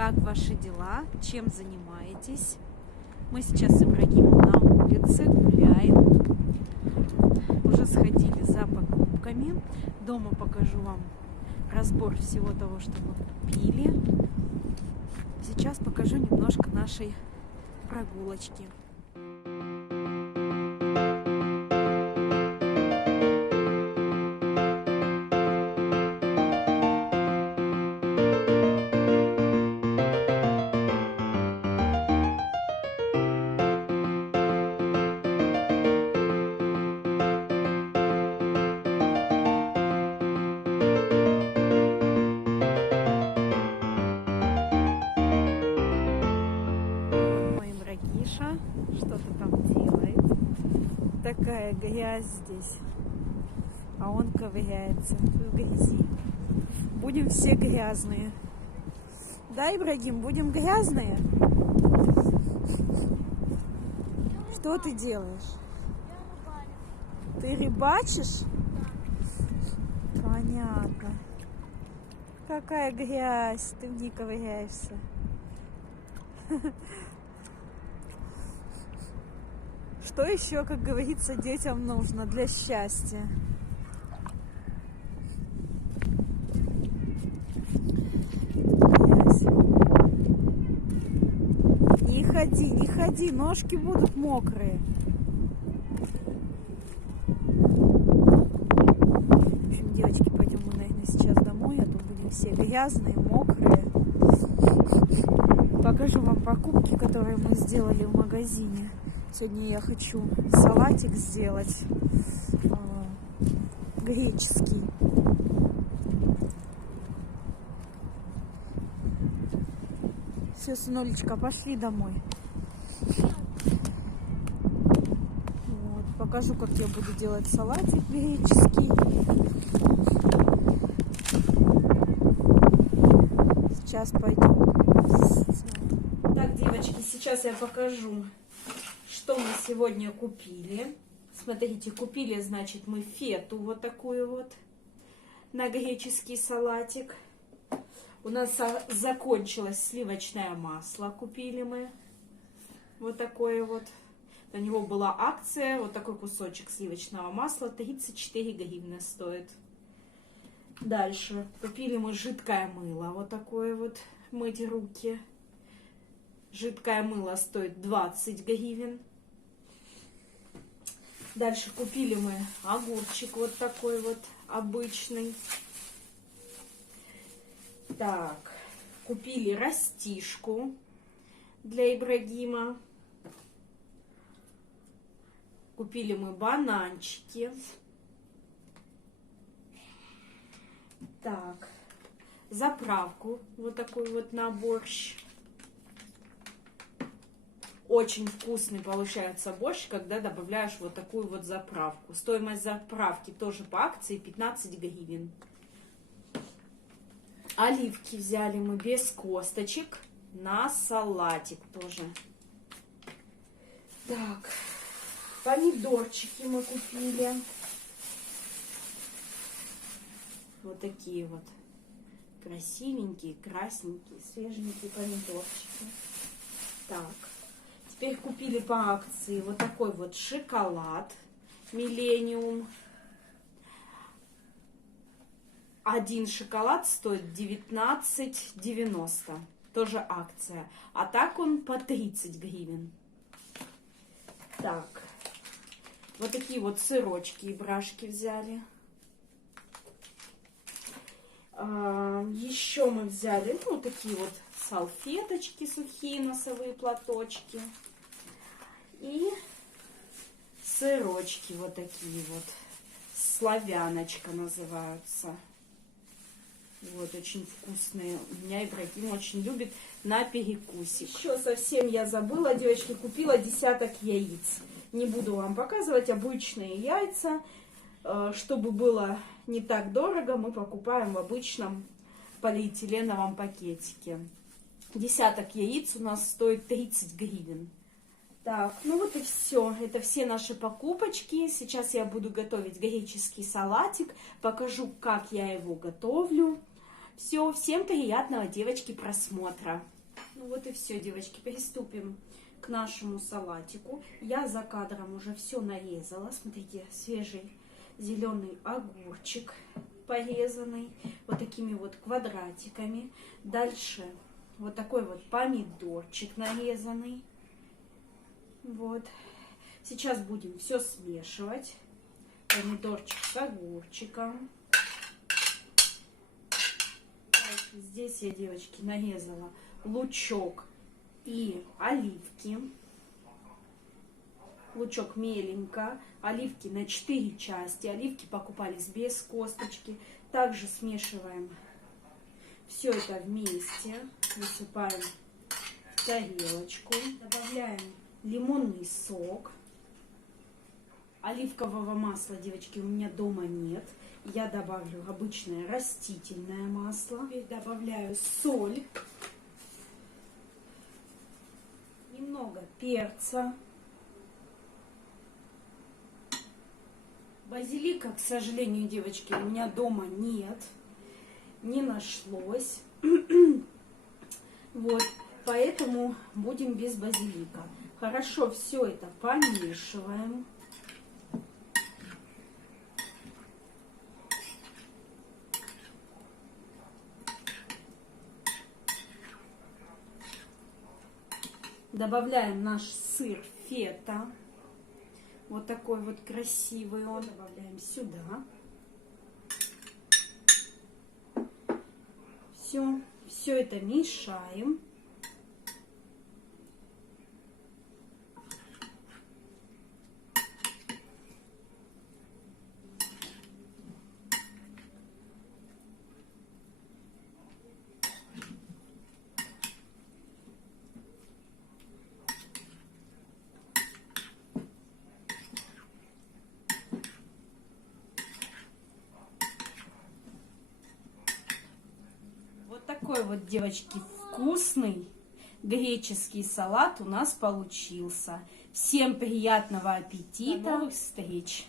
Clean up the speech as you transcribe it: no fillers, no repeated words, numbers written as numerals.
Как ваши дела? Чем занимаетесь? Мы сейчас с Ибрагимом на улице гуляем. Уже сходили за покупками. Дома покажу вам разбор всего того, что мы купили. Сейчас покажу немножко нашей прогулочки. Что-то там делает. Такая грязь здесь. А он ковыряется в грязи. Будем все грязные. Да, Ибрагим, будем грязные? Что ты делаешь? Ты рыбачишь? Понятно. Какая грязь. Ты в ней ковыряешься. Что еще, как говорится, детям нужно для счастья? Не ходи, ножки будут мокрые. В общем, девочки, пойдем мы, наверное, сейчас домой, а то будем все грязные, мокрые. Покажу вам покупки, которые мы сделали в магазине. Сегодня я хочу салатик сделать греческий. Все, сынулечка, пошли домой. Вот, покажу, как я буду делать салатик греческий. Сейчас пойдем. Так, девочки, сейчас я покажу, что мы сегодня купили. Смотрите, купили, значит, мы фету вот такую вот на греческий салатик. У нас закончилось сливочное масло, купили мы. Вот такое вот. На него была акция, вот такой кусочек сливочного масла, 34 гривны стоит. Дальше купили мы жидкое мыло, вот такое вот, мыть руки. Жидкое мыло стоит 20 гривен. Дальше купили мы огурчик вот такой вот обычный. Так, купили растишку для Ибрагима. Купили мы бананчики. Так, заправку вот такой вот на борщ. Очень вкусный получается борщ, когда добавляешь вот такую вот заправку. Стоимость заправки тоже по акции 15 гривен. Оливки взяли мы без косточек на салатик тоже. Так, помидорчики мы купили. Вот такие вот красивенькие, красненькие, свеженькие помидорчики. Так. Теперь купили по акции вот такой вот шоколад Millennium. Один шоколад стоит 19,90. Тоже акция. А так он по 30 гривен. Так. Вот такие вот сырочки и брашки взяли. Еще мы взяли вот такие вот салфеточки, сухие носовые платочки. И сырочки вот такие вот. Славяночка называются. Вот, очень вкусные. У меня Ибрагим очень любит на перекусик. Еще совсем я забыла, девочки, купила десяток яиц. Не буду вам показывать, обычные яйца. Чтобы было не так дорого, мы покупаем в обычном полиэтиленовом пакетике. Десяток яиц у нас стоит 30 гривен. Так, ну вот и все. Это все наши покупочки. Сейчас я буду готовить греческий салатик. Покажу, как я его готовлю. Все, всем приятного, девочки, просмотра. Ну вот и все, девочки, приступим к нашему салатику. Я за кадром уже все нарезала. Смотрите, свежий зеленый огурчик порезанный вот такими вот квадратиками. Дальше вот такой вот помидорчик нарезанный. Вот. Сейчас будем все смешивать. Помидорчик с огурчиком. Здесь я, девочки, нарезала лучок и оливки. Лучок меленько, оливки на 4 части. Оливки покупались без косточки. Также смешиваем все это вместе. Высыпаем в тарелочку. Добавляем лимонный сок. Оливкового масла, девочки, у меня дома нет. Я добавлю обычное растительное масло. Теперь добавляю соль. Немного перца. Базилика, к сожалению, девочки, у меня дома нет. Не нашлось. Вот, поэтому будем без базилика. Хорошо все это помешиваем. Добавляем наш сыр фета. Вот такой вот красивый он. Добавляем сюда. Все это мешаем. Такой вот, девочки, вкусный греческий салат у нас получился. Всем приятного аппетита. До новых встреч!